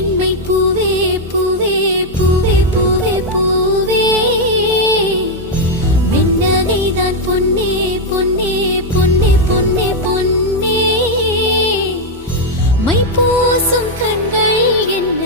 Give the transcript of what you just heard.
பெண்மை பூவே பூவே பூவே பூவே பூவே வெண்ணகைதான் பொன்னே பொன்னே பொன்னே பொன்னே பொன்னே மை பூசும் கண்கள் என்ன